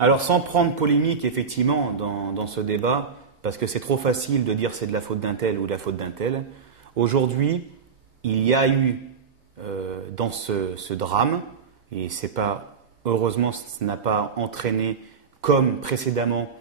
Alors, sans prendre polémique, effectivement, dans ce débat, parce que c'est trop facile de dire c'est de la faute d'un tel ou de la faute d'un tel, aujourd'hui, il y a eu dans ce drame, et c'est pas, heureusement, ça n'a pas entraîné, comme précédemment,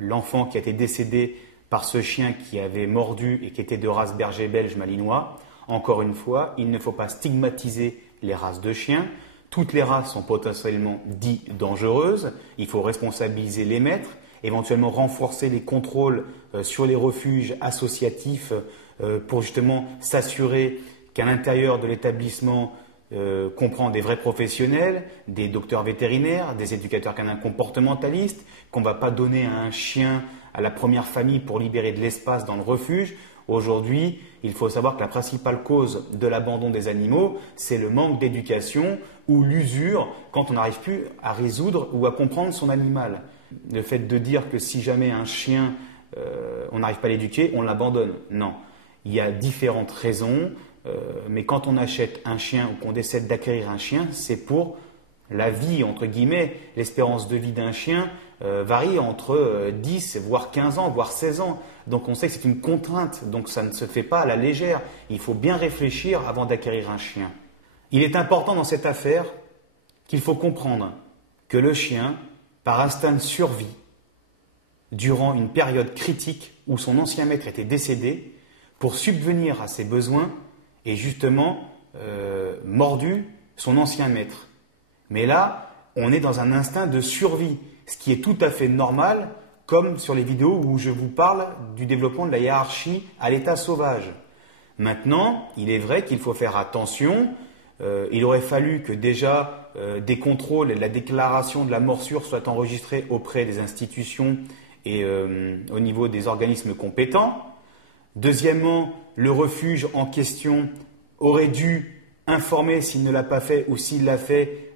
l'enfant qui a été décédé par ce chien qui avait mordu et qui était de race berger belge malinois. Encore une fois, il ne faut pas stigmatiser les races de chiens. Toutes les races sont potentiellement dites dangereuses. Il faut responsabiliser les maîtres, éventuellement renforcer les contrôles sur les refuges associatifs pour justement s'assurer qu'à l'intérieur de l'établissement comprend des vrais professionnels, des docteurs vétérinaires, des éducateurs canins comportementalistes, qu'on ne va pas donner à un chien à la première famille pour libérer de l'espace dans le refuge. Aujourd'hui, il faut savoir que la principale cause de l'abandon des animaux, c'est le manque d'éducation ou l'usure quand on n'arrive plus à résoudre ou à comprendre son animal. Le fait de dire que si jamais un chien, on n'arrive pas à l'éduquer, on l'abandonne. Non, il y a différentes raisons, mais quand on achète un chien ou qu'on décide d'acquérir un chien, c'est pour la vie, entre guillemets. L'espérance de vie d'un chien varie entre 10, voire 15 ans, voire 16 ans. Donc on sait que c'est une contrainte, donc ça ne se fait pas à la légère. Il faut bien réfléchir avant d'acquérir un chien. Il est important dans cette affaire qu'il faut comprendre que le chien, par instinct de survie, durant une période critique où son ancien maître était décédé, pour subvenir à ses besoins, et justement mordu son ancien maître. Mais là, on est dans un instinct de survie, ce qui est tout à fait normal, comme sur les vidéos où je vous parle du développement de la hiérarchie à l'état sauvage. Maintenant, il est vrai qu'il faut faire attention. Il aurait fallu que déjà des contrôles et la déclaration de la morsure soient enregistrés auprès des institutions et au niveau des organismes compétents. Deuxièmement, le refuge en question aurait dû informer, s'il ne l'a pas fait ou s'il l'a fait,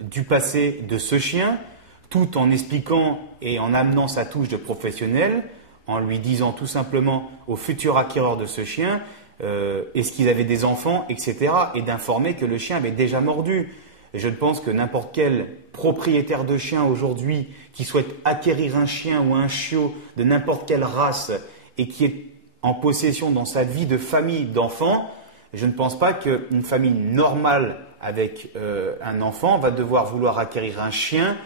du passé de ce chien, tout en expliquant et en amenant sa touche de professionnel, en lui disant tout simplement au futur acquéreur de ce chien est-ce qu'ils avaient des enfants, etc. et d'informer que le chien avait déjà mordu. Et je pense que n'importe quel propriétaire de chien aujourd'hui qui souhaite acquérir un chien ou un chiot de n'importe quelle race et qui est en possession dans sa vie de famille d'enfants, je ne pense pas qu'une famille normale avec un enfant va devoir vouloir acquérir un chien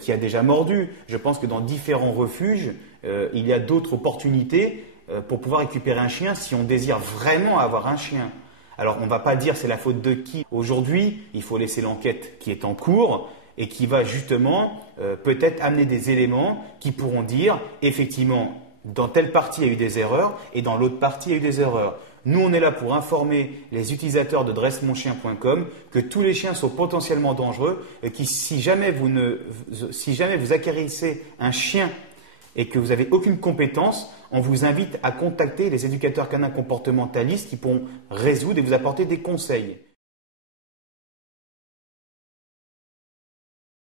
qui a déjà mordu. Je pense que dans différents refuges, il y a d'autres opportunités pour pouvoir récupérer un chien si on désire vraiment avoir un chien. Alors on ne va pas dire c'est la faute de qui. Aujourd'hui, il faut laisser l'enquête qui est en cours et qui va justement peut-être amener des éléments qui pourront dire effectivement dans telle partie il y a eu des erreurs et dans l'autre partie il y a eu des erreurs. Nous, on est là pour informer les utilisateurs de dressemonchien.com que tous les chiens sont potentiellement dangereux et que si jamais vous acquérissez un chien et que vous n'avez aucune compétence, on vous invite à contacter les éducateurs canins comportementalistes qui pourront résoudre et vous apporter des conseils.